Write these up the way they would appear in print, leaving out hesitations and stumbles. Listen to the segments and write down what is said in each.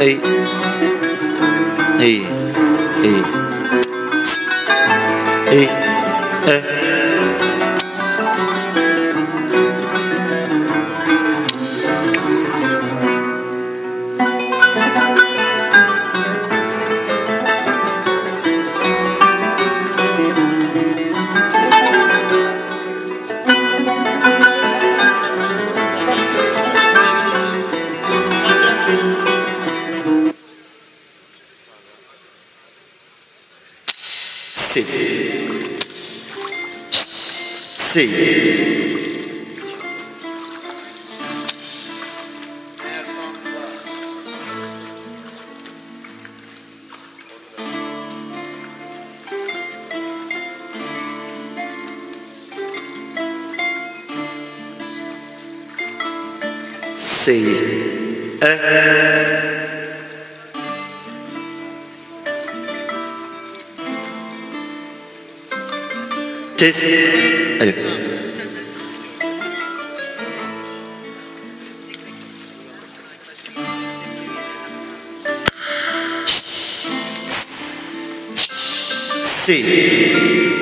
Ê. Ê. Ê. Ê. Ê. Si. Si. Si. Tes. Allez. Si.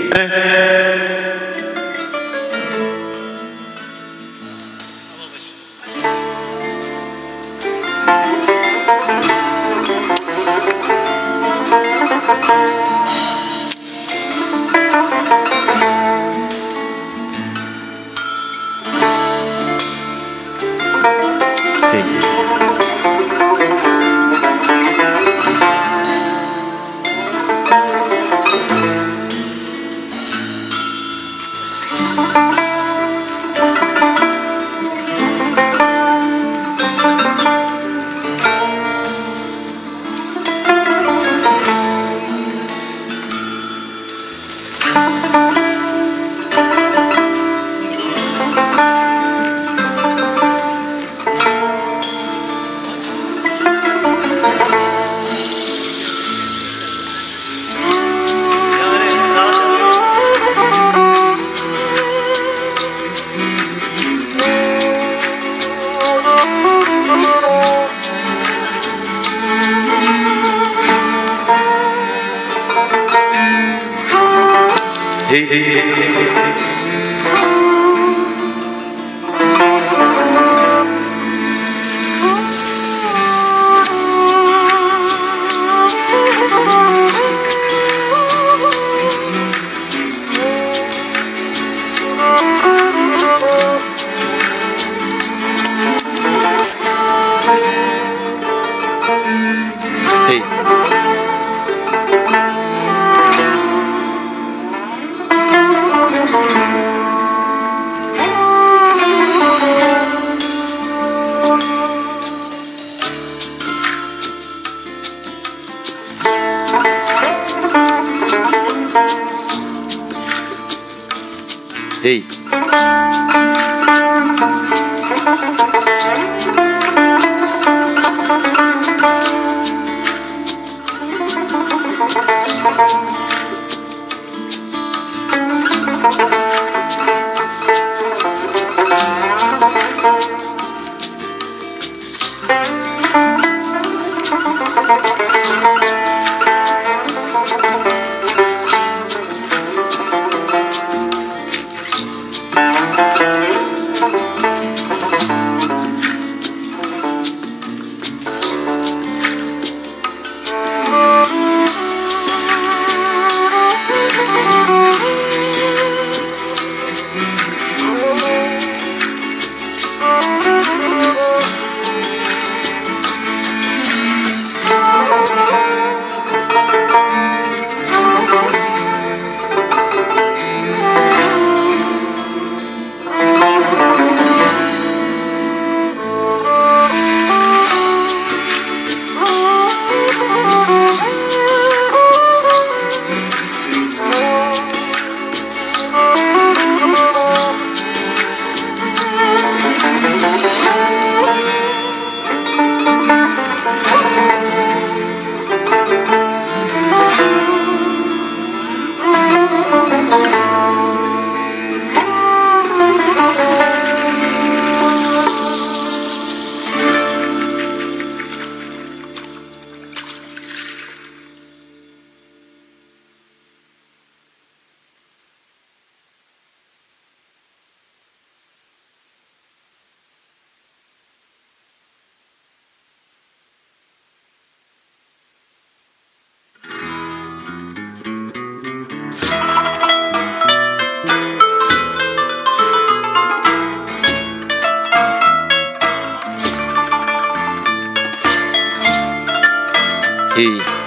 Hey. Hey.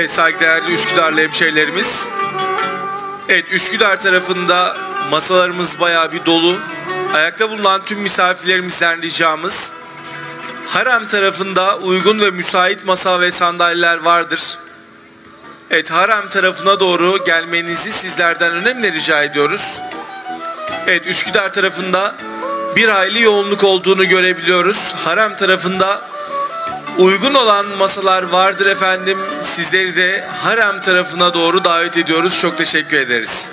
Evet, saygıdeğer Üsküdarlı hemşehrilerimiz. Evet, Üsküdar tarafında masalarımız bayağı bir dolu. Ayakta bulunan tüm misafirlerimizden ricamız, harem tarafında uygun ve müsait masa ve sandalyeler vardır. Evet, harem tarafına doğru gelmenizi sizlerden önemli rica ediyoruz. Evet, Üsküdar tarafında bir hayli yoğunluk olduğunu görebiliyoruz. Harem tarafında uygun olan masalar vardır efendim. Sizleri de harem tarafına doğru davet ediyoruz. Çok teşekkür ederiz.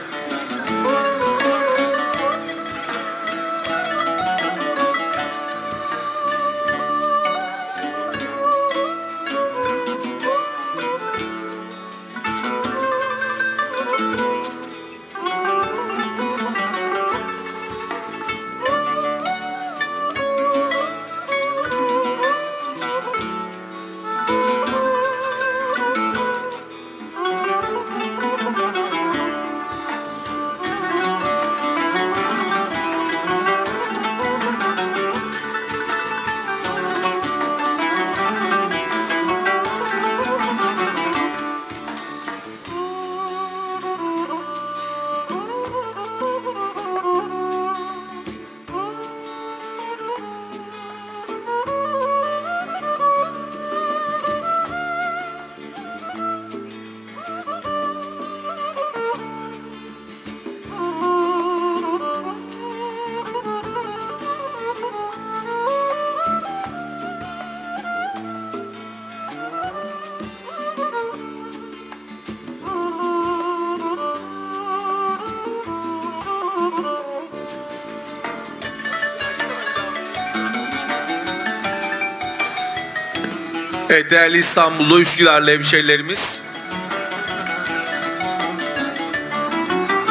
Evet, değerli İstanbullu, Üsküdarlı hemşehrilerimiz,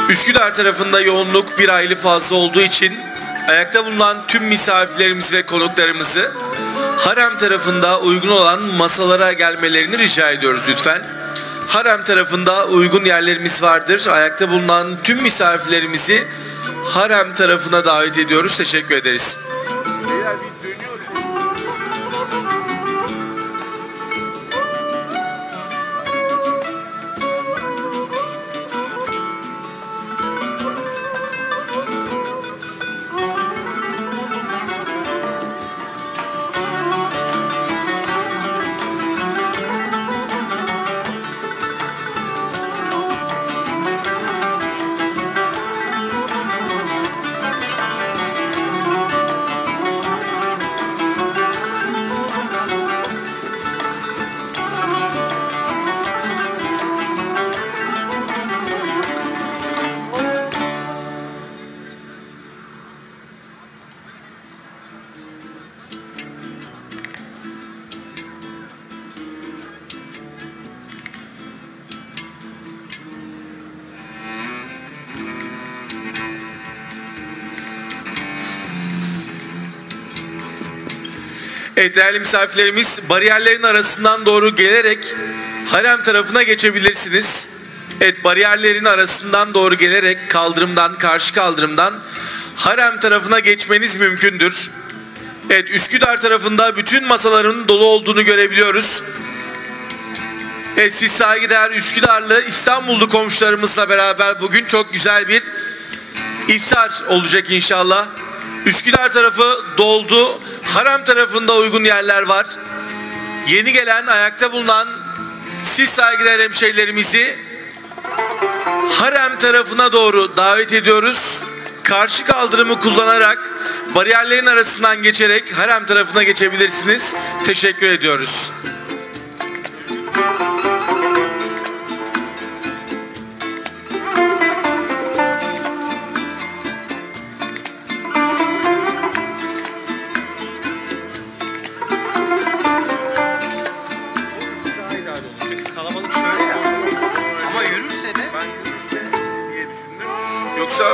Üsküdar tarafında yoğunluk bir hayli fazla olduğu için ayakta bulunan tüm misafirlerimiz ve konuklarımızı harem tarafında uygun olan masalara gelmelerini rica ediyoruz lütfen. Harem tarafında uygun yerlerimiz vardır. Ayakta bulunan tüm misafirlerimizi harem tarafına davet ediyoruz. Teşekkür ederiz. Evet değerli misafirlerimiz, bariyerlerin arasından doğru gelerek harem tarafına geçebilirsiniz. Evet, bariyerlerin arasından doğru gelerek karşı kaldırımdan harem tarafına geçmeniz mümkündür. Evet, Üsküdar tarafında bütün masaların dolu olduğunu görebiliyoruz. Evet, siz saygıdeğer Üsküdarlı, İstanbullu komşularımızla beraber bugün çok güzel bir iftar olacak inşallah. Üsküdar tarafı doldu. Harem tarafında uygun yerler var. Yeni gelen, ayakta bulunan siz saygıdeğer hemşehrilerimizi harem tarafına doğru davet ediyoruz. Karşı kaldırımı kullanarak bariyerlerin arasından geçerek harem tarafına geçebilirsiniz. Teşekkür ediyoruz. Kalabalık şöyle ya. Ama yürürse de Ben yürürse diye düşündüm. Yoksa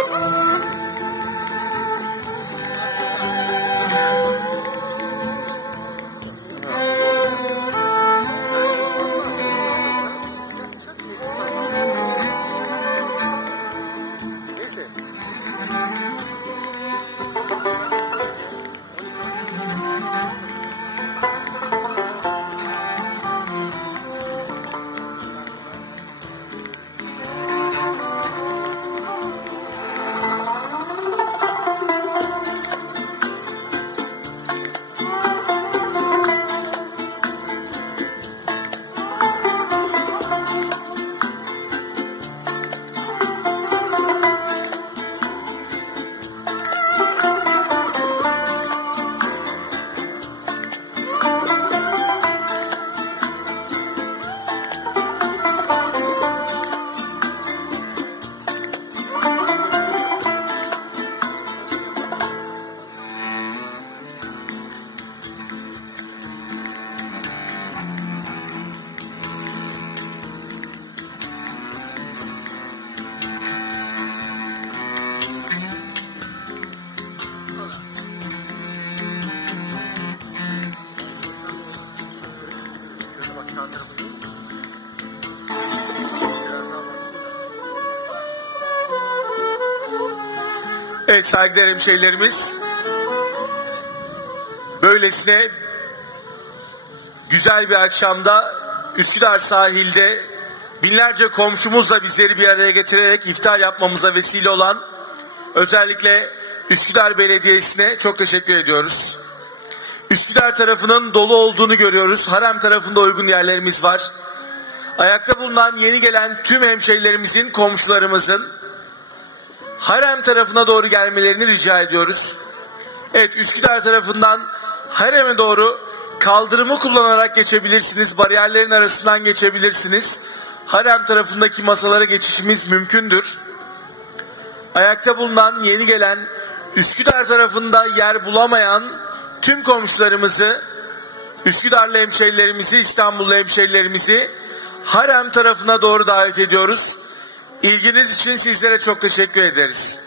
evet saygıdeğer hemşehrilerimiz, böylesine güzel bir akşamda Üsküdar sahilde binlerce komşumuzla bizleri bir araya getirerek iftar yapmamıza vesile olan özellikle Üsküdar Belediyesi'ne çok teşekkür ediyoruz. Üsküdar tarafının dolu olduğunu görüyoruz. Harem tarafında uygun yerlerimiz var. Ayakta bulunan yeni gelen tüm hemşehrilerimizin, komşularımızın harem tarafına doğru gelmelerini rica ediyoruz. Evet, Üsküdar tarafından hareme doğru kaldırımı kullanarak geçebilirsiniz. Bariyerlerin arasından geçebilirsiniz. Harem tarafındaki masalara geçişimiz mümkündür. Ayakta bulunan yeni gelen Üsküdar tarafında yer bulamayan tüm komşularımızı, Üsküdarlı hemşehrilerimizi, İstanbullu hemşehrilerimizi harem tarafına doğru davet ediyoruz. İlginiz için sizlere çok teşekkür ederiz.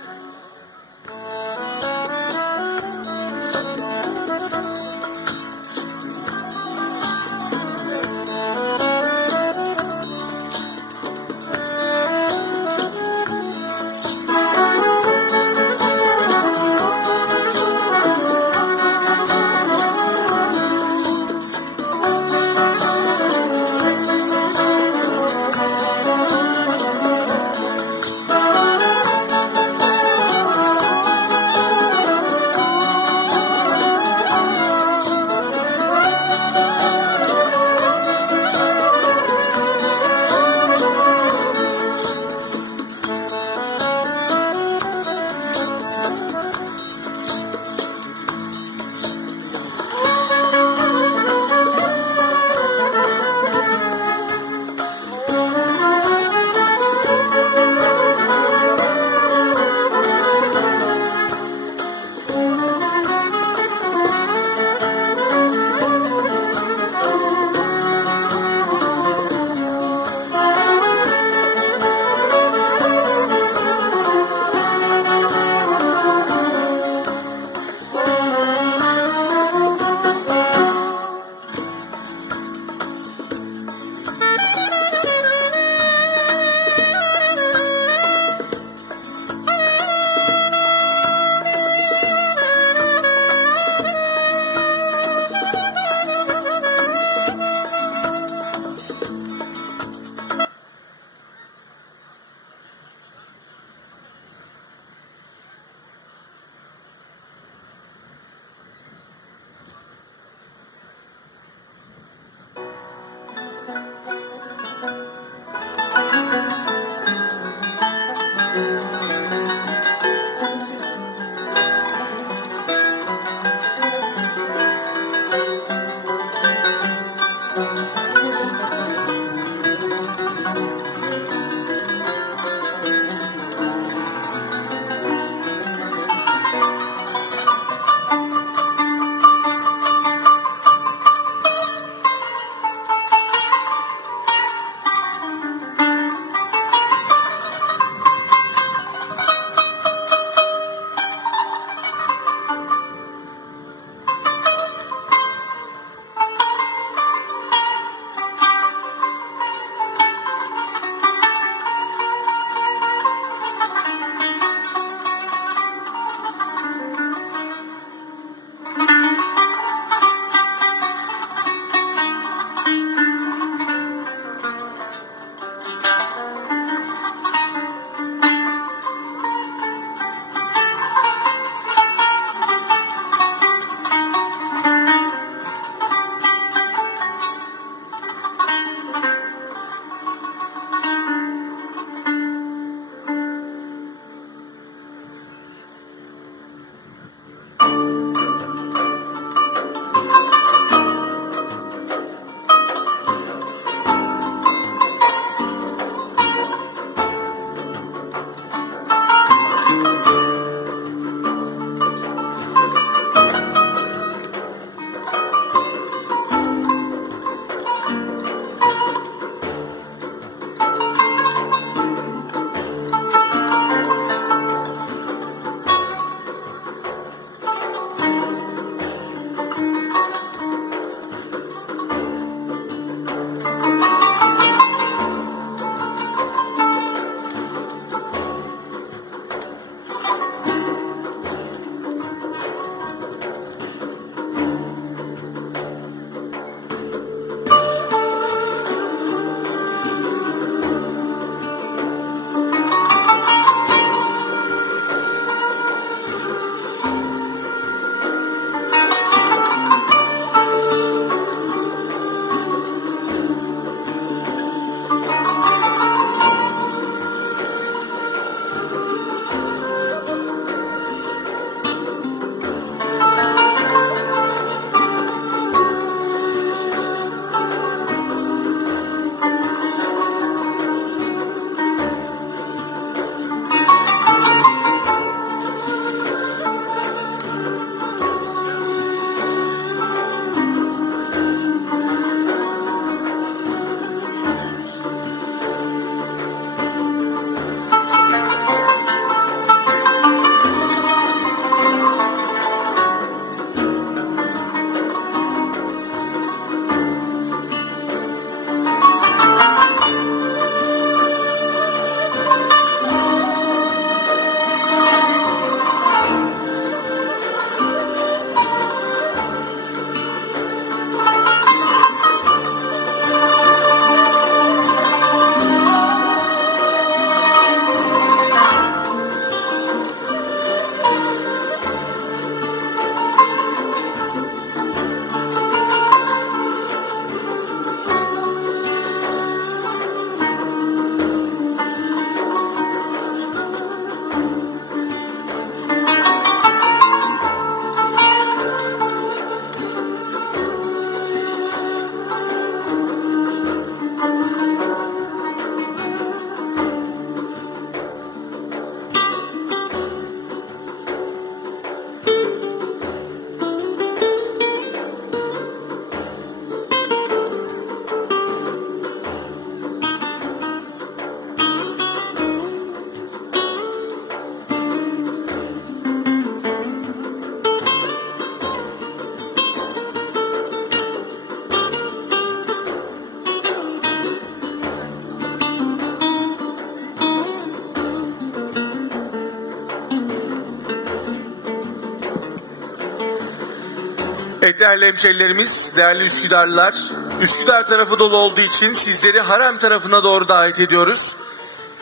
değerli hemşehrilerimiz, değerli Üsküdarlılar. Üsküdar tarafı dolu olduğu için sizleri harem tarafına doğru davet ediyoruz.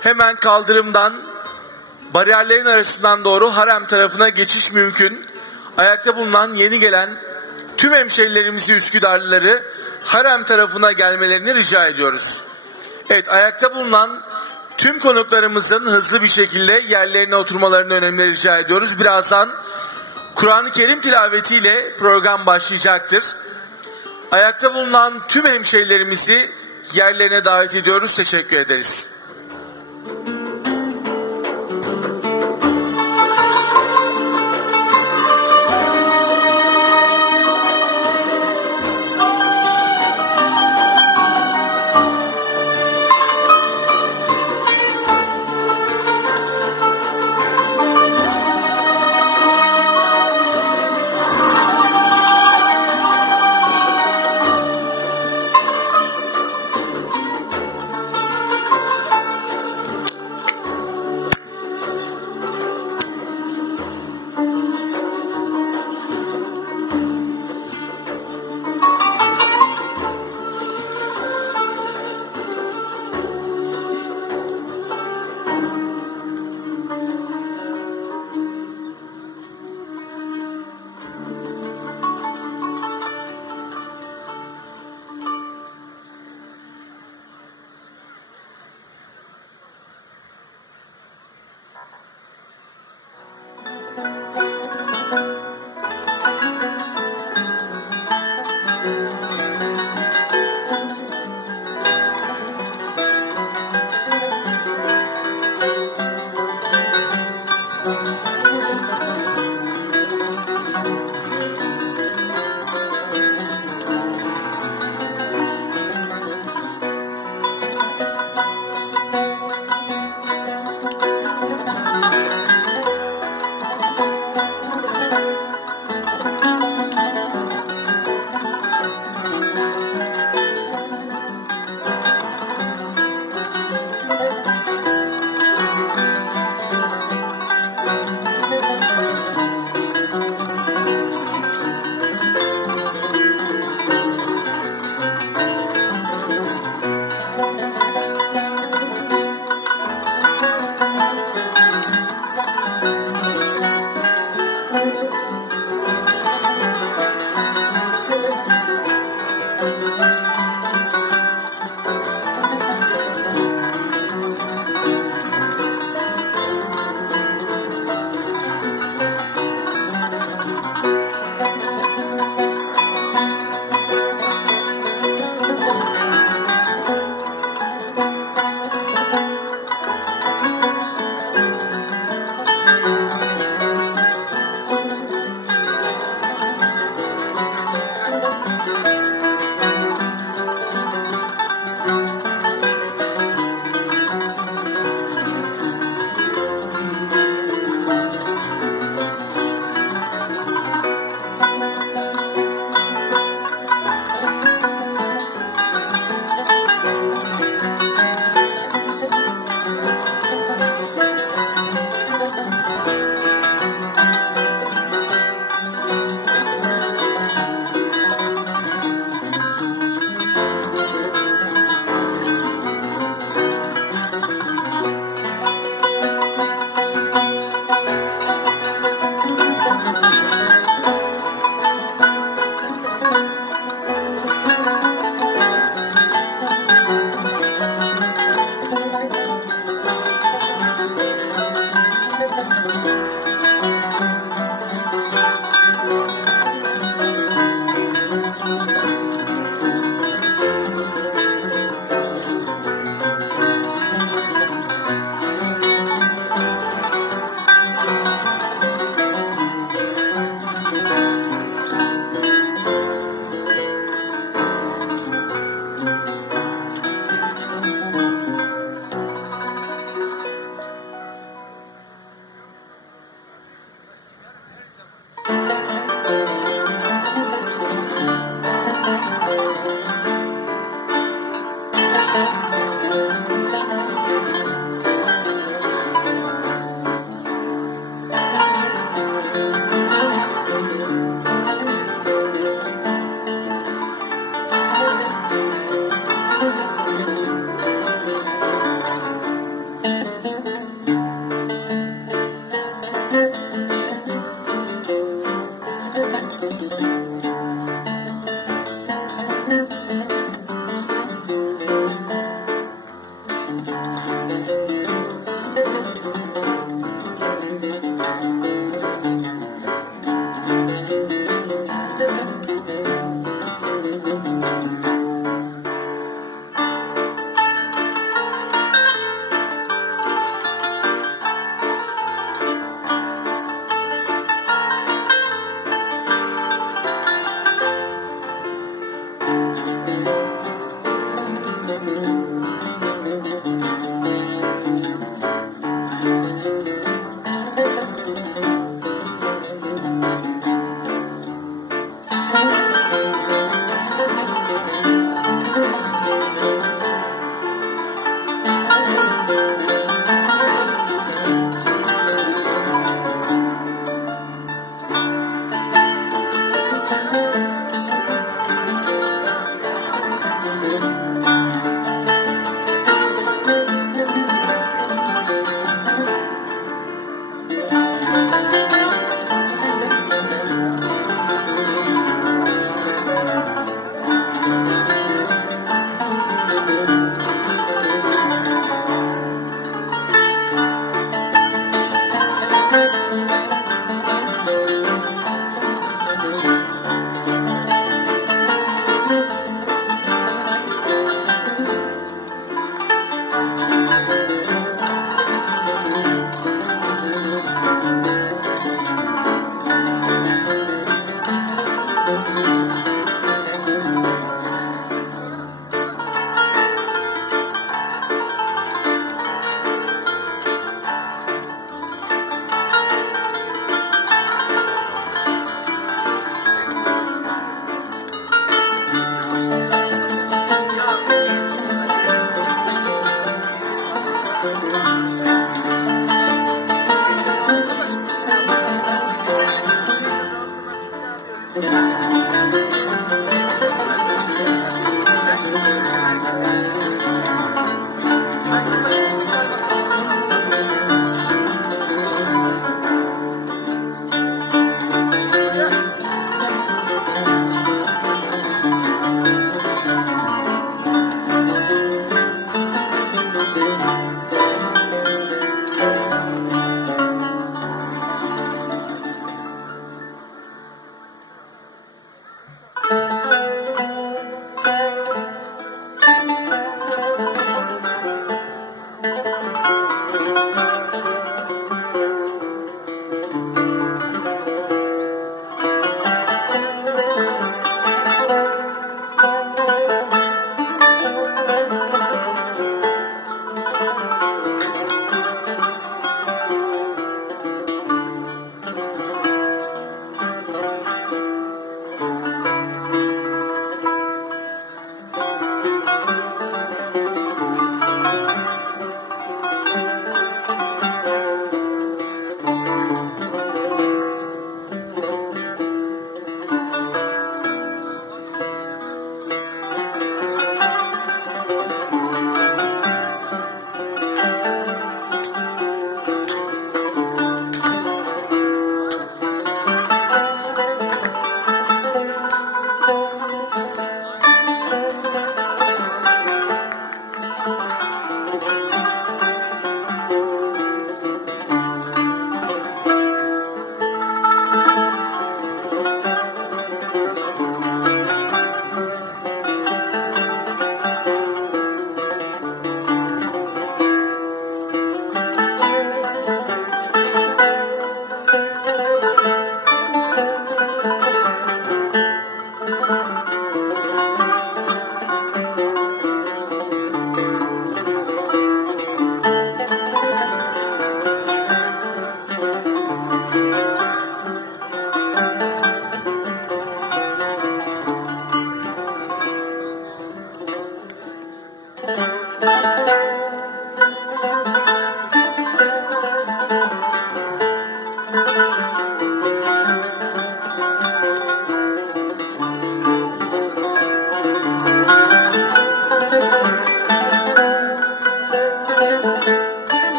Hemen kaldırımdan, bariyerlerin arasından doğru harem tarafına geçiş mümkün. Ayakta bulunan yeni gelen tüm hemşehrilerimizi, Üsküdarlıları harem tarafına gelmelerini rica ediyoruz. Evet, ayakta bulunan tüm konuklarımızın hızlı bir şekilde yerlerine oturmalarını önemli rica ediyoruz. Birazdan Kur'an-ı Kerim tilavetiyle program başlayacaktır. Ayakta bulunan tüm hemşehrilerimizi yerlerine davet ediyoruz. Teşekkür ederiz.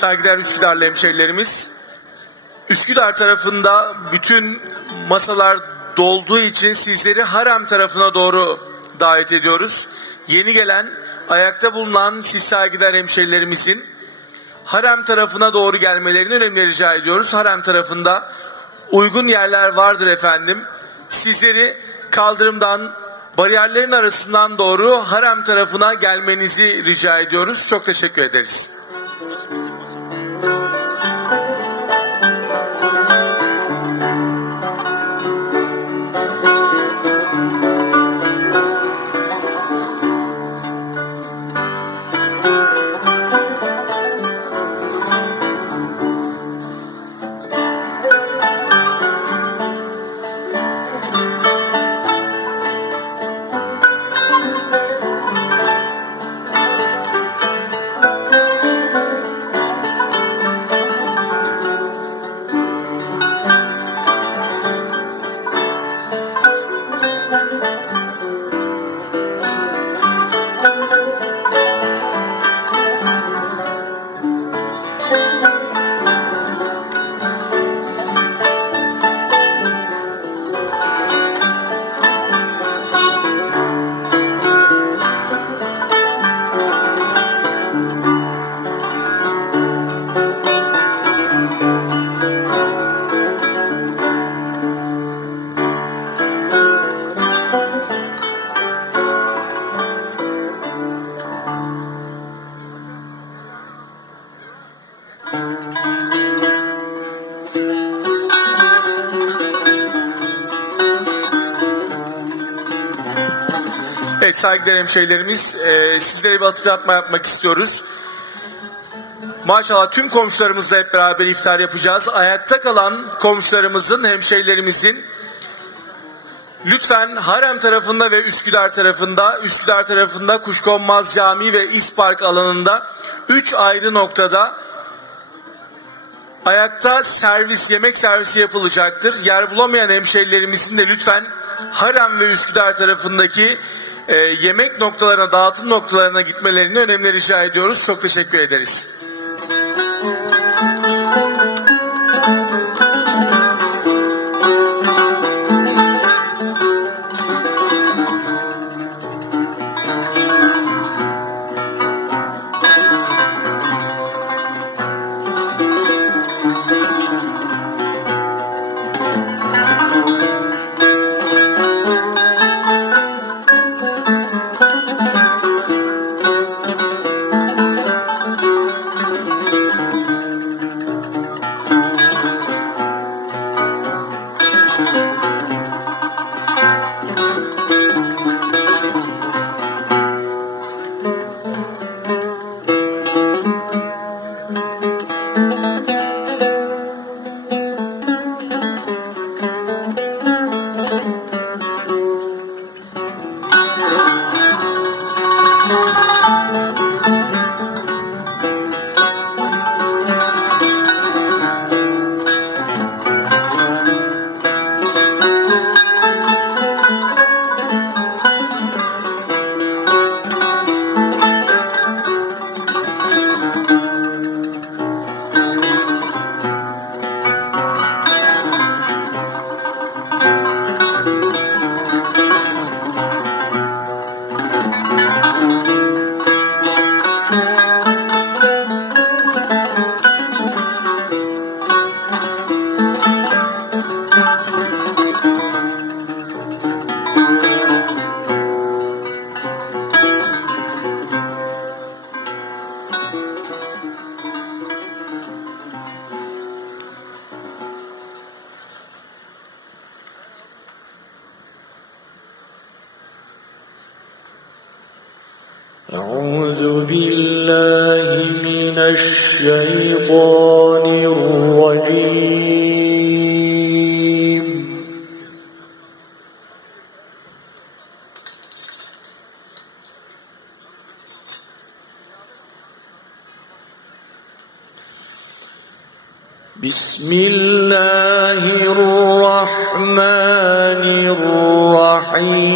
Saygıdeğer Üsküdarlı hemşerilerimiz, Üsküdar tarafında bütün masalar dolduğu için sizleri harem tarafına doğru davet ediyoruz. Yeni gelen, ayakta bulunan siz saygıdeğer hemşerilerimizin harem tarafına doğru gelmelerini önemli rica ediyoruz. Harem tarafında uygun yerler vardır efendim. Sizleri kaldırımdan, bariyerlerin arasından doğru harem tarafına gelmenizi rica ediyoruz. Çok teşekkür ederiz. Evet saygıdeğer hemşehrilerimiz, sizlere bir hatırlatma yapmak istiyoruz. Maşallah tüm komşularımızla hep beraber iftar yapacağız. Ayakta kalan komşularımızın, hemşehrilerimizin lütfen Harem tarafında ve Üsküdar tarafında Kuşkonmaz Camii ve İspark alanında 3 ayrı noktada ayakta yemek servisi yapılacaktır. Yer bulamayan hemşehrilerimizin de lütfen Harem ve Üsküdar tarafındaki yemek noktalarına, dağıtım noktalarına gitmelerini önemli rica ediyoruz. Çok teşekkür ederiz. أعوذ بالله من الشيطان الرجيم بسم الله الرحمن الرحيم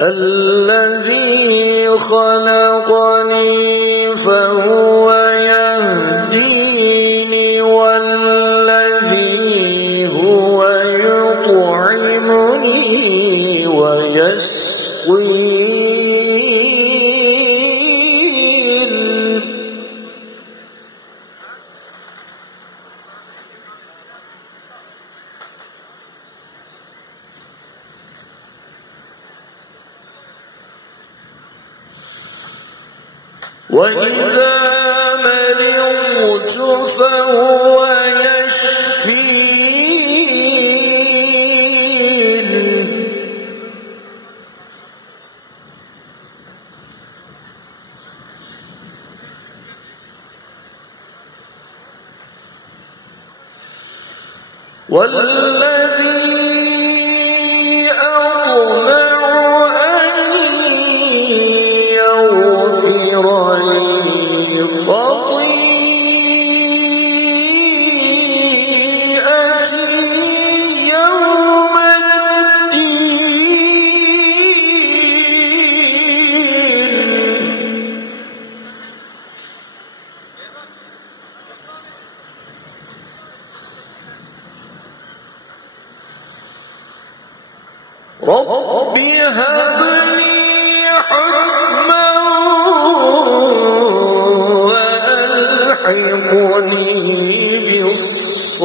الذي خلقني فهو يهديني والذي هو يطعمني ويسقين وإذا مرضت فهو يشفين والذي وألحقني بالصالحين.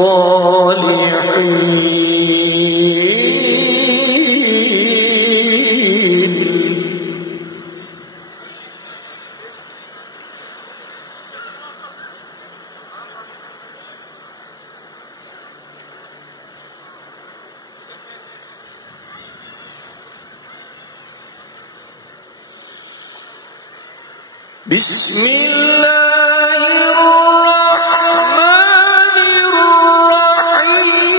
بسم الله الرحمن الرحيم.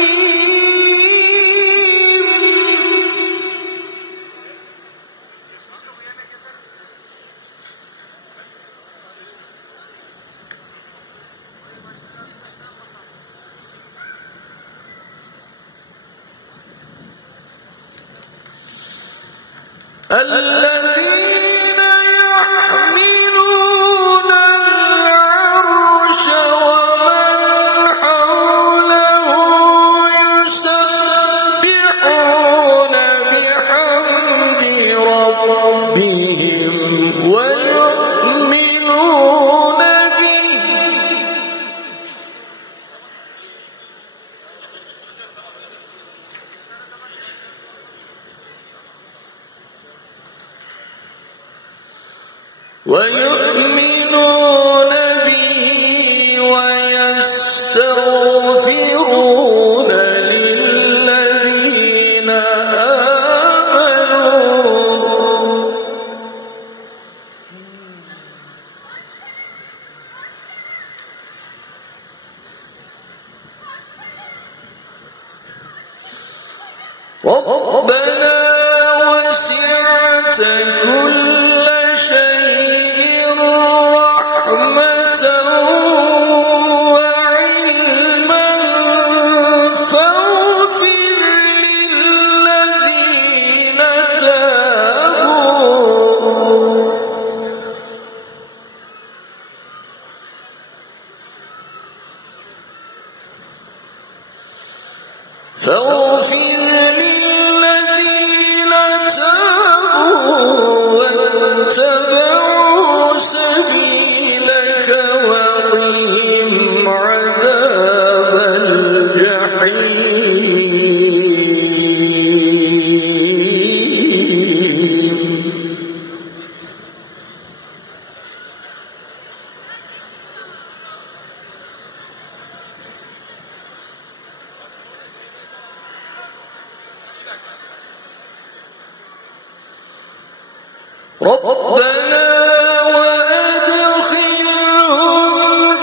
الذين يحملون العرش ومن حوله يسبحون بحمد ربهم ويؤمنون به ويستغفرون للذين آمنوا ربنا وسعت كل شيء رحمة وعلما فاغفر للذين تابوا واتبعوا سبيلك وقهم عذاب الجحيم. ربنا وأدخلهم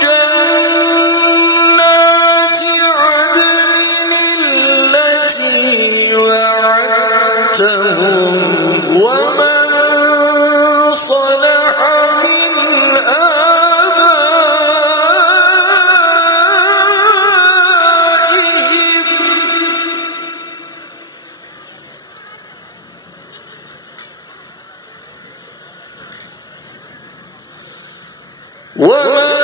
جنات عدن التي وعدتهم ومن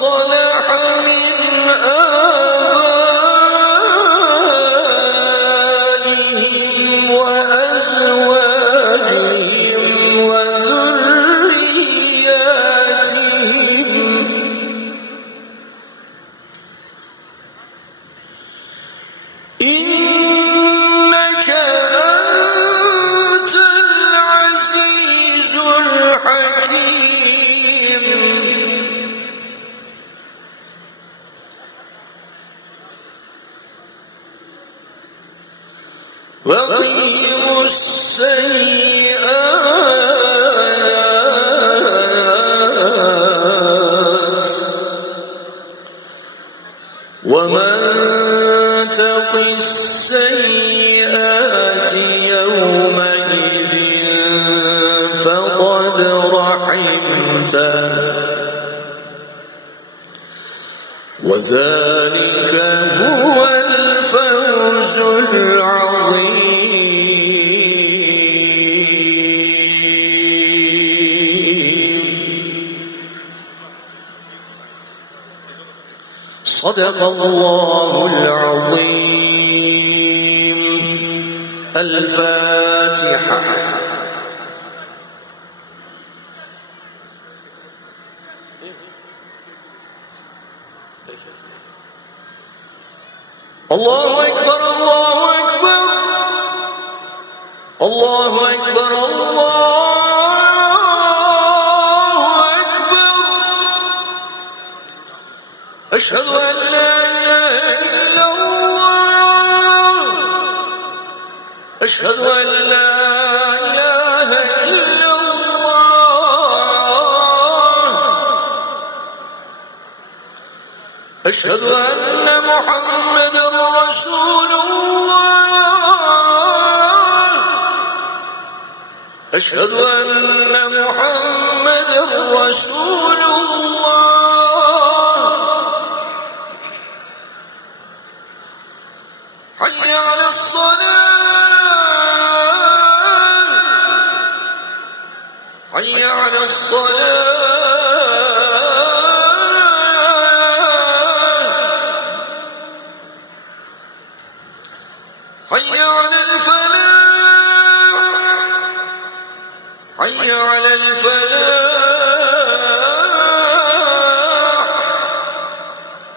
صلح من آبائهم وأزواجهم وذرياتهم إنك أنت العزيز الحكيم. وقهم السيئات ومن تق السيئات يومئذ فقد رحمته وذلك هو الفوز العظيم. صدق الله العظيم. الفاتحة. الله أكبر الله أكبر الله أكبر الله أكبر أشهد أن لا إله إلا الله أشهد أن لا إله إلا الله أشهد أن محمدا رسول الله أشهد أن محمدا رسول الله حي على الصلاة حي على الصلاة حي على الفلاح حي على الفلاح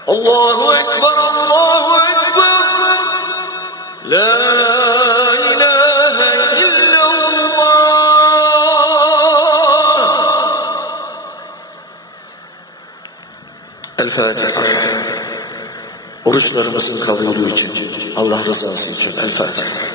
الله أكبر الله أكبر لا إله إلا الله الفاتحة oruçlarımızın kabulü için, Allah rızası için. El Fatiha.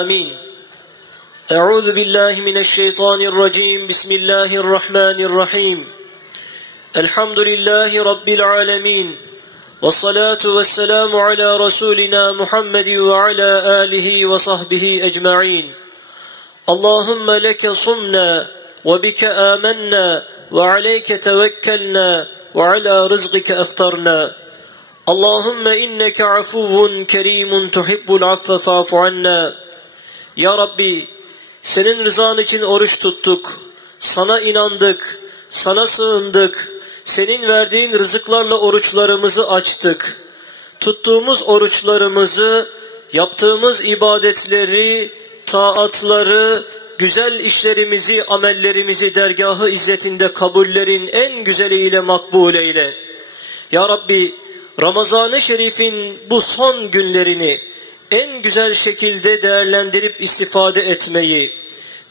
آمين. أعوذ بالله من الشيطان الرجيم. بسم الله الرحمن الرحيم. الحمد لله رب العالمين. والصلاة والسلام على رسولنا محمد وعلى آله وصحبه أجمعين. اللهم لك صمنا وبك آمنا وعليك توكلنا وعلى رزقك أفطرنا. اللهم إنك عفو كريم تحب العفو فاعف عنا. Ya Rabbi, senin rızan için oruç tuttuk, sana inandık, sana sığındık, senin verdiğin rızıklarla oruçlarımızı açtık. Tuttuğumuz oruçlarımızı, yaptığımız ibadetleri, taatları, güzel işlerimizi, amellerimizi dergahı izzetinde kabullerin en güzeliyle makbul eyle. Ya Rabbi, Ramazan-ı Şerif'in bu son günlerini en güzel şekilde değerlendirip istifade etmeyi,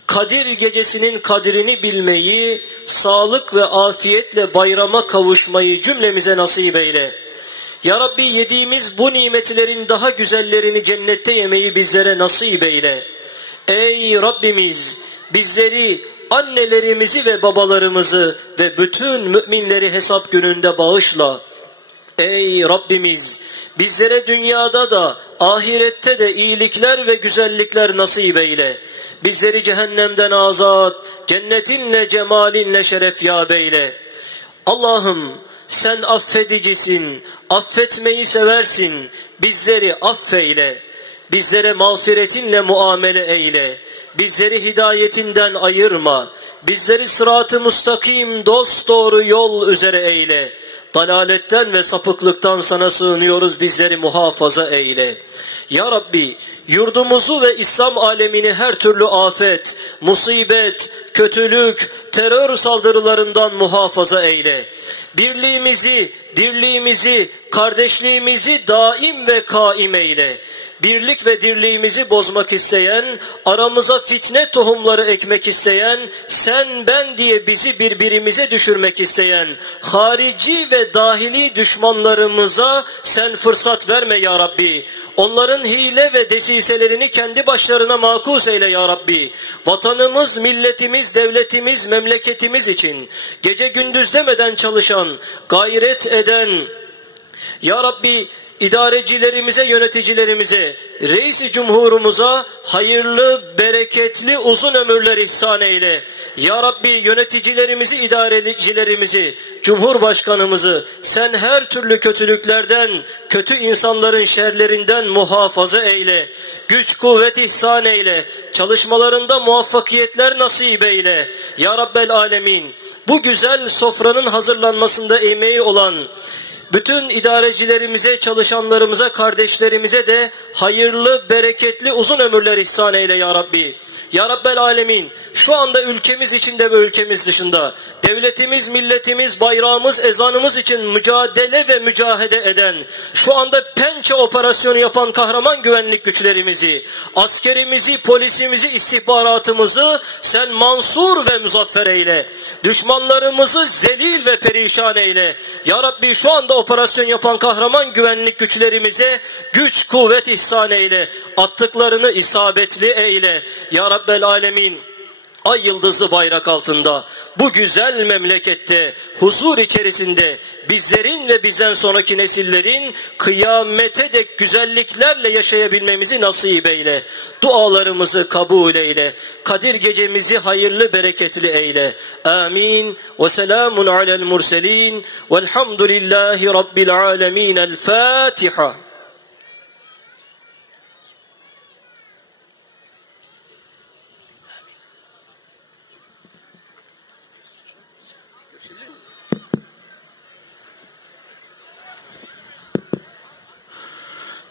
Kadir gecesinin kadrini bilmeyi, sağlık ve afiyetle bayrama kavuşmayı cümlemize nasip eyle. Ya Rabbi, yediğimiz bu nimetlerin daha güzellerini cennette yemeyi bizlere nasip eyle. Ey Rabbimiz, bizleri, annelerimizi ve babalarımızı ve bütün müminleri hesap gününde bağışla. Ey Rabbimiz, bizlere dünyada da ahirette de iyilikler ve güzellikler nasip eyle. Bizleri cehennemden azat, cennetinle cemalinle şeref yâb eyle. Allah'ım, sen affedicisin, affetmeyi seversin, bizleri affeyle. Bizlere mağfiretinle muamele eyle. Bizleri hidayetinden ayırma. Bizleri sırat-ı müstakim dosdoğru yol üzere eyle. Dalaletten ve sapıklıktan sana sığınıyoruz, bizleri muhafaza eyle. Ya Rabbi, yurdumuzu ve İslam alemini her türlü afet, musibet, kötülük, terör saldırılarından muhafaza eyle. Birliğimizi, dirliğimizi, kardeşliğimizi daim ve kaim eyle. Birlik ve dirliğimizi bozmak isteyen, aramıza fitne tohumları ekmek isteyen, sen ben diye bizi birbirimize düşürmek isteyen, harici ve dahili düşmanlarımıza sen fırsat verme ya Rabbi. Onların hile ve desiselerini kendi başlarına makus eyle ya Rabbi. Vatanımız, milletimiz, devletimiz, memleketimiz için gece gündüz demeden çalışan, gayret eden, ya Rabbi, İdarecilerimize, yöneticilerimize, reis-i cumhurumuza hayırlı, bereketli, uzun ömürler ihsan eyle. Ya Rabbi, yöneticilerimizi, idarecilerimizi, cumhurbaşkanımızı sen her türlü kötülüklerden, kötü insanların şerlerinden muhafaza eyle. Güç, kuvvet ihsan eyle. Çalışmalarında muvaffakiyetler nasip eyle. Ya Rabbel Alemin, bu güzel sofranın hazırlanmasında emeği olan bütün idarecilerimize, çalışanlarımıza, kardeşlerimize de hayırlı, bereketli, uzun ömürler ihsan eyle ya Rabbi. Ya Rabbel Alemin, şu anda ülkemiz içinde ve ülkemiz dışında, devletimiz, milletimiz, bayrağımız, ezanımız için mücadele ve mücahede eden, şu anda pençe operasyonu yapan kahraman güvenlik güçlerimizi, askerimizi, polisimizi, istihbaratımızı sen mansur ve muzaffer eyle. Düşmanlarımızı zelil ve perişan eyle. Ya Rabbi, şu anda operasyon yapan kahraman güvenlik güçlerimize güç, kuvvet ihsan eyle. Attıklarını isabetli eyle. Ya Rabbel Alemin, ay yıldızlı bayrak altında, bu güzel memlekette, huzur içerisinde bizlerin ve bizden sonraki nesillerin kıyamete dek güzelliklerle yaşayabilmemizi nasip eyle. Dualarımızı kabul eyle. Kadir gecemizi hayırlı, bereketli eyle. Amin. Ve selamun alel murselin. Velhamdülillahi Rabbil alemin. El Fatiha.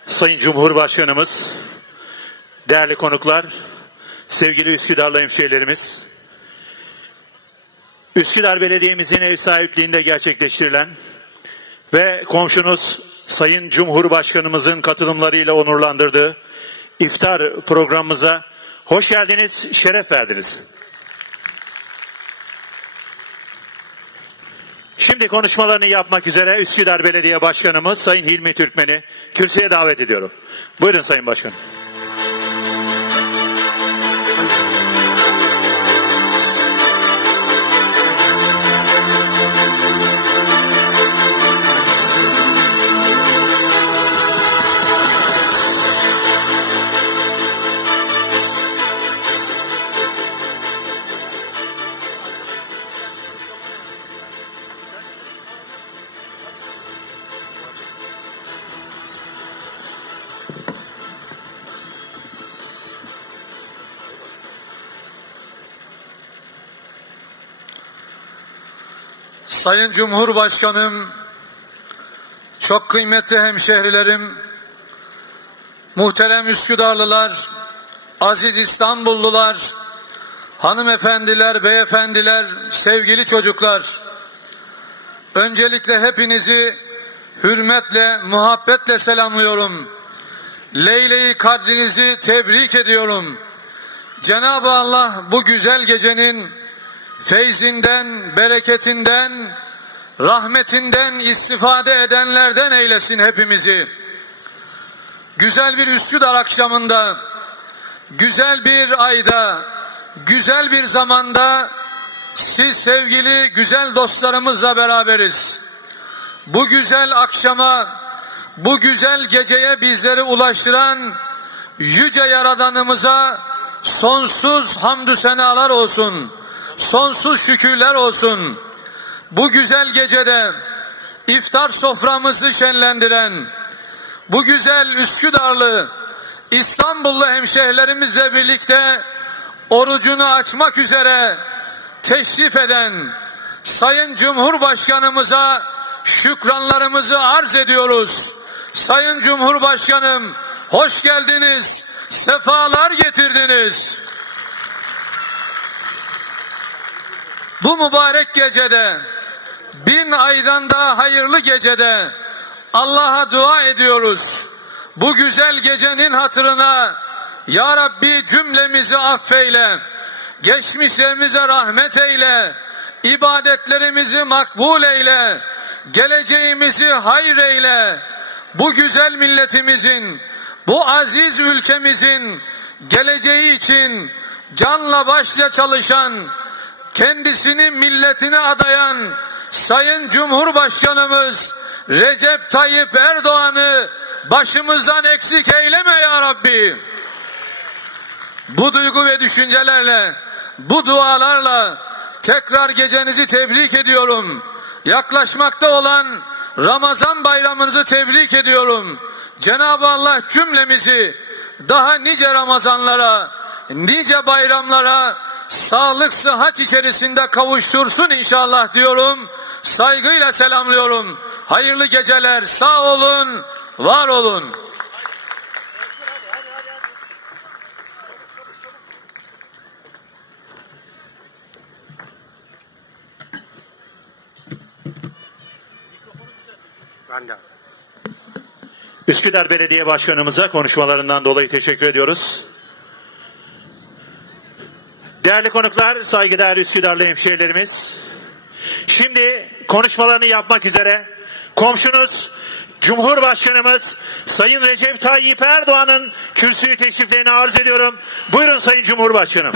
Sayın Cumhurbaşkanımız, değerli konuklar, sevgili Üsküdarlı hemşehrilerimiz, Üsküdar Belediye'mizin ev sahipliğinde gerçekleştirilen ve komşunuz Sayın Cumhurbaşkanımızın katılımlarıyla onurlandırdığı iftar programımıza hoş geldiniz, şeref verdiniz. Şimdi konuşmalarını yapmak üzere Üsküdar Belediye Başkanımız Sayın Hilmi Türkmen'i kürsüye davet ediyorum. Buyurun Sayın Başkanım. Sayın Cumhurbaşkanım, çok kıymetli hemşehrilerim, muhterem Üsküdarlılar, aziz İstanbullular, hanımefendiler, beyefendiler, sevgili çocuklar. Öncelikle hepinizi hürmetle, muhabbetle selamlıyorum. Leyle-i Kadrinizi tebrik ediyorum. Cenab-ı Allah bu güzel gecenin feyzinden, bereketinden, rahmetinden istifade edenlerden eylesin hepimizi. Güzel bir Üsküdar akşamında, güzel bir ayda, güzel bir zamanda siz sevgili güzel dostlarımızla beraberiz. Bu güzel akşama, bu güzel geceye bizleri ulaştıran yüce Yaradanımıza sonsuz hamdü senalar olsun. Sonsuz şükürler olsun. Bu güzel gecede iftar soframızı şenlendiren, bu güzel Üsküdarlı, İstanbullu hemşehrilerimizle birlikte orucunu açmak üzere teşrif eden Sayın Cumhurbaşkanımıza şükranlarımızı arz ediyoruz. Sayın Cumhurbaşkanım, hoş geldiniz, sefalar getirdiniz. Bu mübarek gecede, 1000 aydan daha hayırlı gecede Allah'a dua ediyoruz. Bu güzel gecenin hatırına Ya Rabbi cümlemizi affeyle, geçmişlerimize rahmet eyle, ibadetlerimizi makbul eyle, geleceğimizi hayır eyle. Bu güzel milletimizin, bu aziz ülkemizin geleceği için canla başla çalışan, kendisini milletine adayan Sayın Cumhurbaşkanımız Recep Tayyip Erdoğan'ı başımızdan eksik eyleme ya Rabbi. Bu duygu ve düşüncelerle, bu dualarla tekrar gecenizi tebrik ediyorum. Yaklaşmakta olan Ramazan bayramınızı tebrik ediyorum. Cenab-ı Allah cümlemizi daha nice Ramazanlara, nice bayramlara sağlık, sıhhat içerisinde kavuştursun inşallah diyorum. Saygıyla selamlıyorum. Hayırlı geceler, sağ olun, var olun. Üsküdar Belediye Başkanımıza konuşmalarından dolayı teşekkür ediyoruz. Değerli konuklar, saygıdeğer Üsküdarlı hemşehrilerimiz, şimdi konuşmalarını yapmak üzere komşunuz Cumhurbaşkanımız Sayın Recep Tayyip Erdoğan'ın kürsüyü teşriflerini arz ediyorum. Buyurun Sayın Cumhurbaşkanım.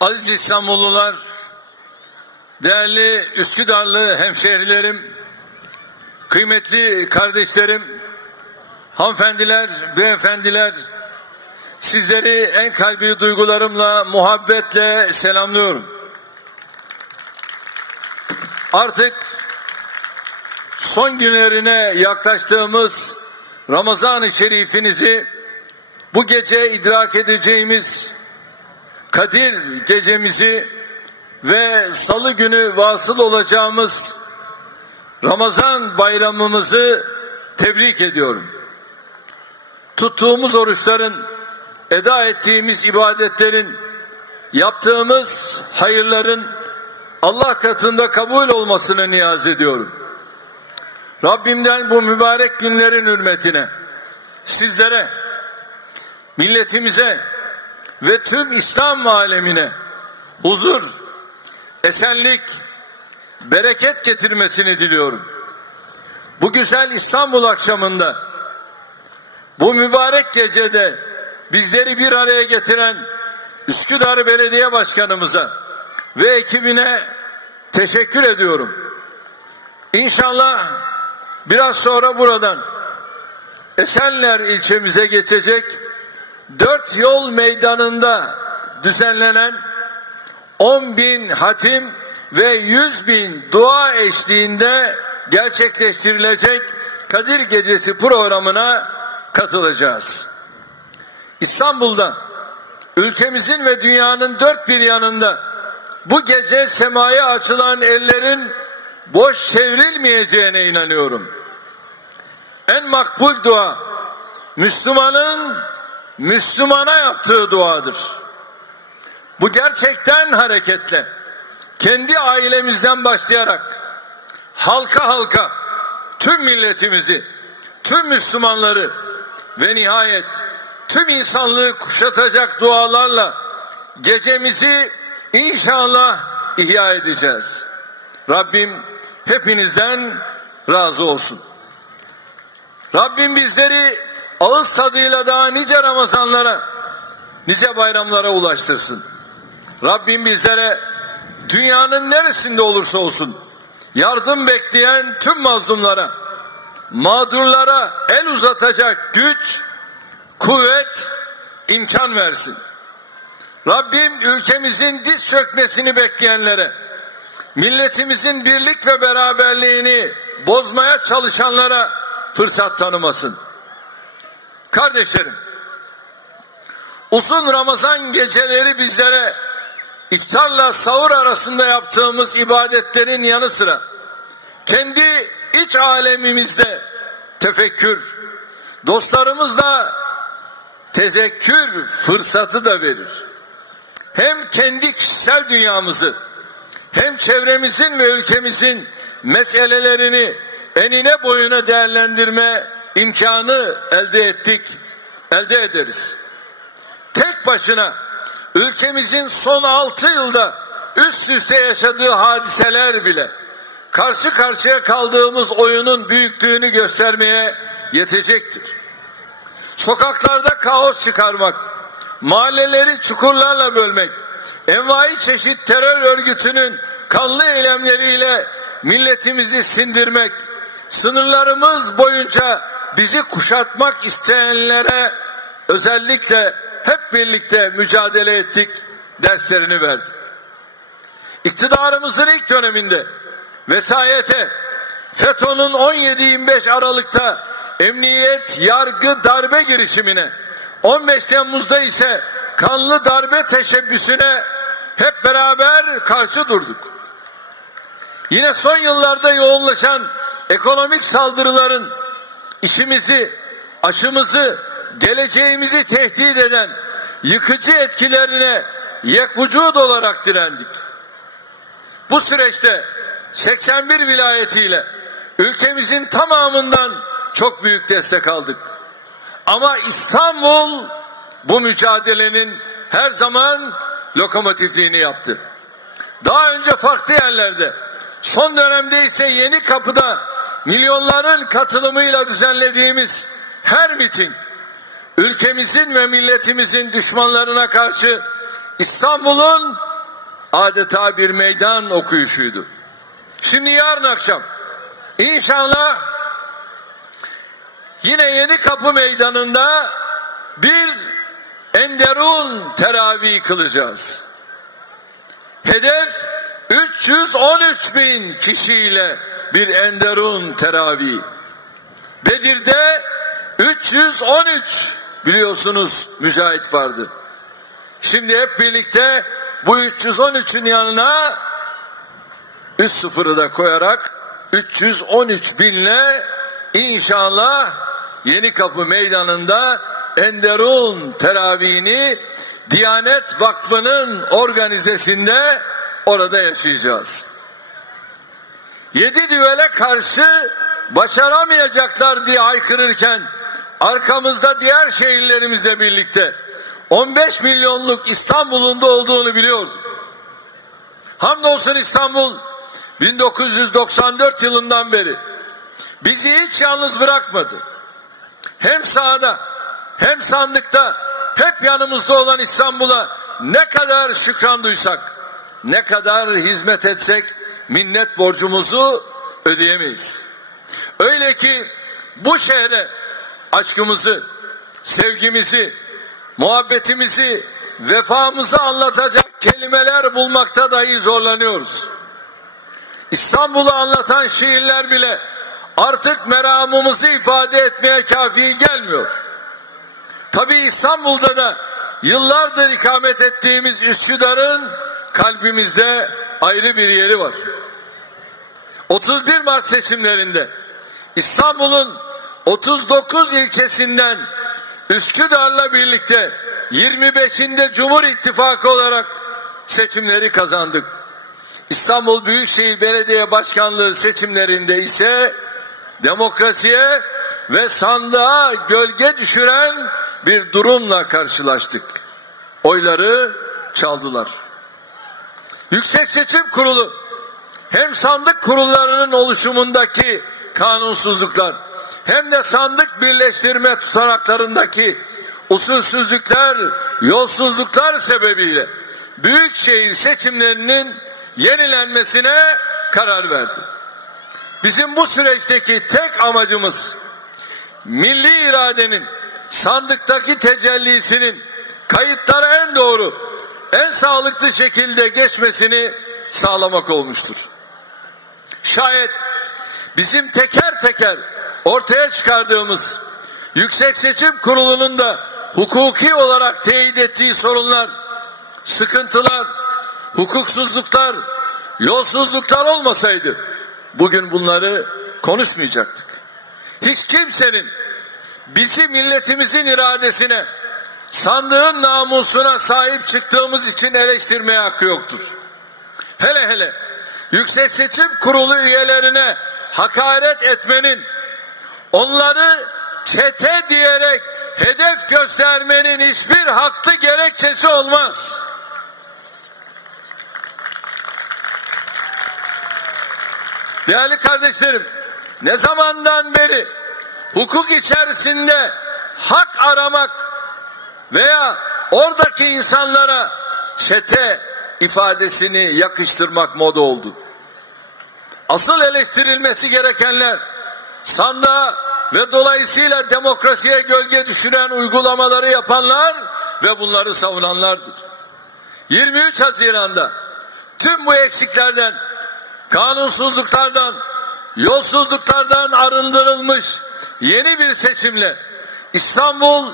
Aziz İstanbullular, değerli Üsküdarlı hemşehrilerim, kıymetli kardeşlerim, hanımefendiler, beyefendiler, sizleri en kalbi duygularımla, muhabbetle selamlıyorum. Artık son günlerine yaklaştığımız Ramazan-ı Şerifinizi bu gece idrak edeceğimiz Kadir gecemizi ve salı günü vasıl olacağımız Ramazan bayramımızı tebrik ediyorum. Tuttuğumuz oruçların, eda ettiğimiz ibadetlerin, yaptığımız hayırların Allah katında kabul olmasını niyaz ediyorum. Rabbimden bu mübarek günlerin hürmetine sizlere, milletimize ve tüm İslam alemine huzur, esenlik, bereket getirmesini diliyorum. Bu güzel İstanbul akşamında, bu mübarek gecede bizleri bir araya getiren Üsküdar Belediye Başkanımıza ve ekibine teşekkür ediyorum. İnşallah biraz sonra buradan Esenler ilçemize geçecek 4 yol meydanında düzenlenen 10.000 hatim ve 100.000 dua eşliğinde gerçekleştirilecek Kadir Gecesi programına katılacağız. İstanbul'da, ülkemizin ve dünyanın dört bir yanında bu gece semaya açılan ellerin boş çevrilmeyeceğine inanıyorum. En makbul dua, Müslümanın Müslümana yaptığı duadır. Bu gerçekten hareketle, kendi ailemizden başlayarak, halka halka, tüm milletimizi, tüm Müslümanları ve nihayet tüm insanlığı kuşatacak dualarla gecemizi inşallah ihya edeceğiz. Rabbim hepinizden razı olsun. Rabbim bizleri ağız tadıyla daha nice Ramazanlara, nice bayramlara ulaştırsın. Rabbim bizlere dünyanın neresinde olursa olsun yardım bekleyen tüm mazlumlara, mağdurlara el uzatacak güç, kuvvet, imkan versin. Rabbim ülkemizin diz çökmesini bekleyenlere, milletimizin birlik ve beraberliğini bozmaya çalışanlara fırsat tanımasın. Kardeşlerim, uzun Ramazan geceleri bizlere iftarla sahur arasında yaptığımız ibadetlerin yanı sıra kendi iç alemimizde tefekkür, dostlarımızla tezekkür fırsatı da verir. Hem kendi kişisel dünyamızı, hem çevremizin ve ülkemizin meselelerini enine boyuna değerlendirme imkanı elde ederiz. Tek başına ülkemizin son 6 yılda üst üste yaşadığı hadiseler bile karşı karşıya kaldığımız oyunun büyüklüğünü göstermeye yetecektir. Sokaklarda kaos çıkarmak, mahalleleri çukurlarla bölmek, envai çeşit terör örgütünün kanlı eylemleriyle milletimizi sindirmek, sınırlarımız boyunca bizi kuşatmak isteyenlere özellikle hep birlikte mücadele ettik, derslerini verdik. İktidarımızın ilk döneminde vesayete, FETÖ'nün 17-25 Aralık'ta emniyet, yargı, darbe girişimine, 15 Temmuz'da ise kanlı darbe teşebbüsüne hep beraber karşı durduk. Yine son yıllarda yoğunlaşan ekonomik saldırıların işimizi, aşımızı, geleceğimizi tehdit eden yıkıcı etkilerine yekvücud olarak direndik. Bu süreçte 81 vilayetiyle ülkemizin tamamından çok büyük destek aldık. Ama İstanbul bu mücadelenin her zaman lokomotifliğini yaptı. Daha önce farklı yerlerde, son dönemde ise Yenikapı'da milyonların katılımıyla düzenlediğimiz her miting, ülkemizin ve milletimizin düşmanlarına karşı İstanbul'un adeta bir meydan okuyuşuydu. Şimdi yarın akşam inşallah yine Yenikapı Meydanı'nda bir enderun teravih kılacağız. Hedef 313.000 kişiyle bir enderun teravih. Bedir'de 313 biliyorsunuz mücahit vardı. Şimdi hep birlikte bu 313'ün yanına 3 sıfırı da koyarak 313 binle inşallah Yenikapı Meydanı'nda Enderun teravihini Diyanet Vakfı'nın organizesinde orada yaşayacağız. 7 düvele karşı başaramayacaklar diye haykırırken arkamızda diğer şehirlerimizle birlikte 15 milyonluk İstanbul'un da olduğunu biliyorduk. Hamdolsun İstanbul 1994 yılından beri bizi hiç yalnız bırakmadı. Hem sahada hem sandıkta hep yanımızda olan İstanbul'a ne kadar şükran duysak, ne kadar hizmet etsek minnet borcumuzu ödeyemeyiz. Öyle ki bu şehre aşkımızı, sevgimizi, muhabbetimizi, vefamızı anlatacak kelimeler bulmakta dahi zorlanıyoruz. İstanbul'u anlatan şiirler bile artık meramımızı ifade etmeye kafi gelmiyor. Tabii İstanbul'da da yıllardır ikamet ettiğimiz Üsküdar'ın kalbimizde ayrı bir yeri var. 31 Mart seçimlerinde İstanbul'un 39 ilçesinden Üsküdar'la birlikte 25'inde Cumhur İttifakı olarak seçimleri kazandık. İstanbul Büyükşehir Belediye Başkanlığı seçimlerinde ise demokrasiye ve sandığa gölge düşüren bir durumla karşılaştık. Oyları çaldılar. Yüksek Seçim Kurulu hem sandık kurullarının oluşumundaki kanunsuzluklar hem de sandık birleştirme tutanaklarındaki usulsüzlükler, yolsuzluklar sebebiyle büyükşehir seçimlerinin yenilenmesine karar verdi. Bizim bu süreçteki tek amacımız milli iradenin sandıktaki tecellisinin kayıtlara en doğru, en sağlıklı şekilde geçmesini sağlamak olmuştur. Şayet bizim teker teker ortaya çıkardığımız Yüksek Seçim Kurulu'nun da hukuki olarak teyit ettiği sorunlar, sıkıntılar, hukuksuzluklar, yolsuzluklar olmasaydı bugün bunları konuşmayacaktık. Hiç kimsenin bizim milletimizin iradesine, sandığın namusuna sahip çıktığımız için eleştirmeye hakkı yoktur. Hele hele Yüksek Seçim Kurulu üyelerine hakaret etmenin, onları çete diyerek hedef göstermenin hiçbir haklı gerekçesi olmaz. Değerli kardeşlerim, ne zamandan beri hukuk içerisinde hak aramak veya oradaki insanlara çete ifadesini yakıştırmak moda oldu. Asıl eleştirilmesi gerekenler sandığa ve dolayısıyla demokrasiye gölge düşüren uygulamaları yapanlar ve bunları savunanlardır. 23 Haziran'da tüm bu eksiklerden, kanunsuzluklardan, yolsuzluklardan arındırılmış yeni bir seçimle İstanbul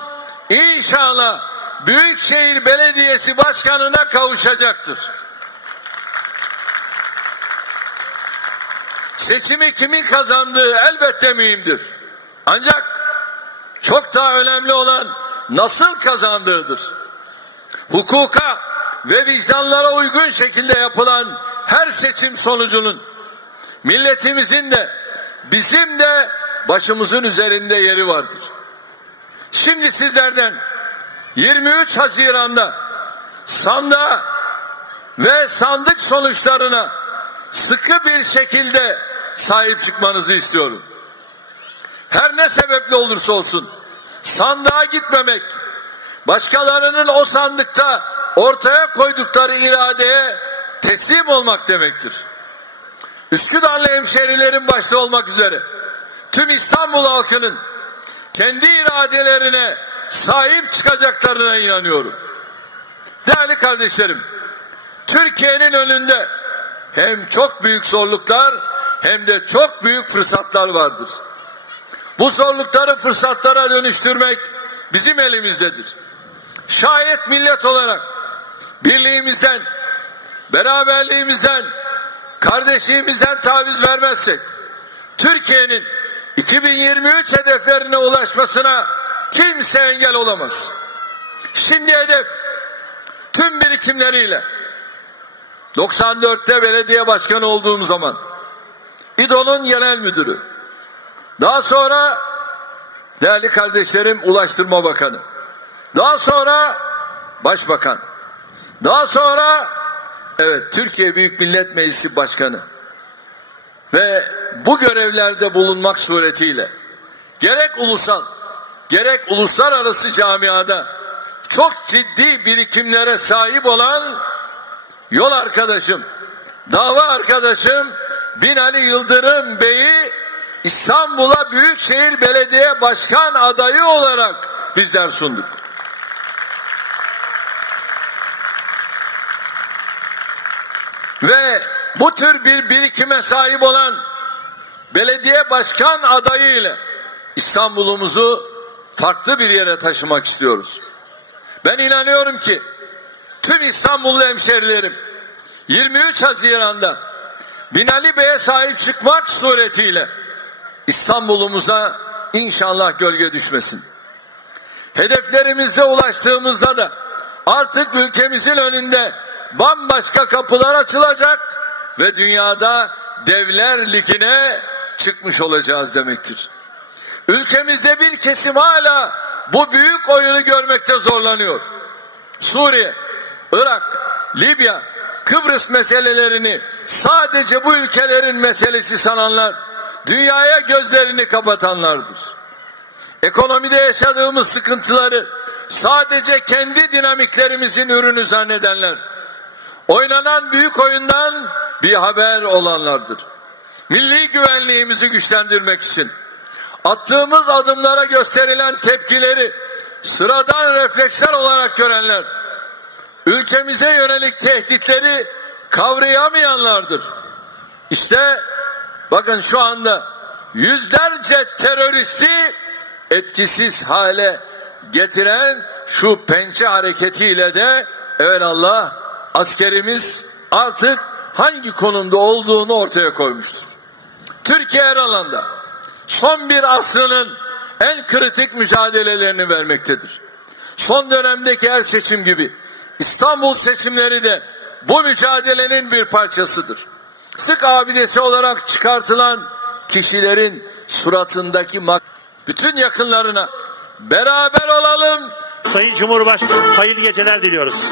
inşallah Büyükşehir Belediyesi Başkanı'na kavuşacaktır. Seçimi kimin kazandığı elbette mühimdir. Ancak çok daha önemli olan nasıl kazandığıdır. Hukuka ve vicdanlara uygun şekilde yapılan her seçim sonucunun milletimizin de bizim de başımızın üzerinde yeri vardır. Şimdi sizlerden 23 Haziran'da sandığa ve sandık sonuçlarına sıkı bir şekilde sahip çıkmanızı istiyorum. Her ne sebeple olursa olsun sandığa gitmemek, başkalarının o sandıkta ortaya koydukları iradeye teslim olmak demektir. Üsküdarlı hemşerilerin başta olmak üzere tüm İstanbul halkının kendi iradelerine sahip çıkacaklarına inanıyorum. Değerli kardeşlerim, Türkiye'nin önünde hem çok büyük zorluklar hem de çok büyük fırsatlar vardır. Bu zorlukları fırsatlara dönüştürmek bizim elimizdedir. Şayet millet olarak birliğimizden, beraberliğimizden, kardeşliğimizden taviz vermezsek, Türkiye'nin 2023 hedeflerine ulaşmasına kimse engel olamaz. Şimdi hedef tüm birikimleriyle 94'te belediye başkanı olduğum zaman İDO'nun genel müdürü, daha sonra değerli kardeşlerim Ulaştırma Bakanı, daha sonra Başbakan, daha sonra evet Türkiye Büyük Millet Meclisi Başkanı ve bu görevlerde bulunmak suretiyle gerek ulusal gerek uluslararası camiada çok ciddi birikimlere sahip olan yol arkadaşım, dava arkadaşım Binali Yıldırım Bey'i İstanbul'a Büyükşehir Belediye Başkan adayı olarak bizler sunduk. Ve bu tür bir birikime sahip olan belediye başkan adayı ile İstanbul'umuzu farklı bir yere taşımak istiyoruz. Ben inanıyorum ki tüm İstanbullu hemşerilerim 23 Haziran'da Binali Bey'e sahip çıkmak suretiyle İstanbul'umuza inşallah gölge düşmesin. Hedeflerimizde ulaştığımızda da artık ülkemizin önünde bambaşka kapılar açılacak ve dünyada devler ligine çıkmış olacağız demektir. Ülkemizde bir kesim hala bu büyük oyunu görmekte zorlanıyor. Suriye, Irak, Libya, Kıbrıs meselelerini sadece bu ülkelerin meselesi sananlar, dünyaya gözlerini kapatanlardır. Ekonomide yaşadığımız sıkıntıları sadece kendi dinamiklerimizin ürünü zannedenler, oynanan büyük oyundan bir haber olanlardır. Milli güvenliğimizi güçlendirmek için attığımız adımlara gösterilen tepkileri sıradan refleksler olarak görenler, ülkemize yönelik tehditleri kavrayamayanlardır. İşte bakın şu anda yüzlerce teröristi etkisiz hale getiren şu pençe hareketiyle de evelallah askerimiz artık hangi konumda olduğunu ortaya koymuştur. Türkiye her alanda son bir asrının en kritik mücadelelerini vermektedir. Son dönemdeki her seçim gibi İstanbul seçimleri de bu mücadelenin bir parçasıdır. Sık abidesi olarak çıkartılan kişilerin suratındaki bütün yakınlarına beraber olalım. Sayın Cumhurbaşkanı hayırlı geceler diliyoruz.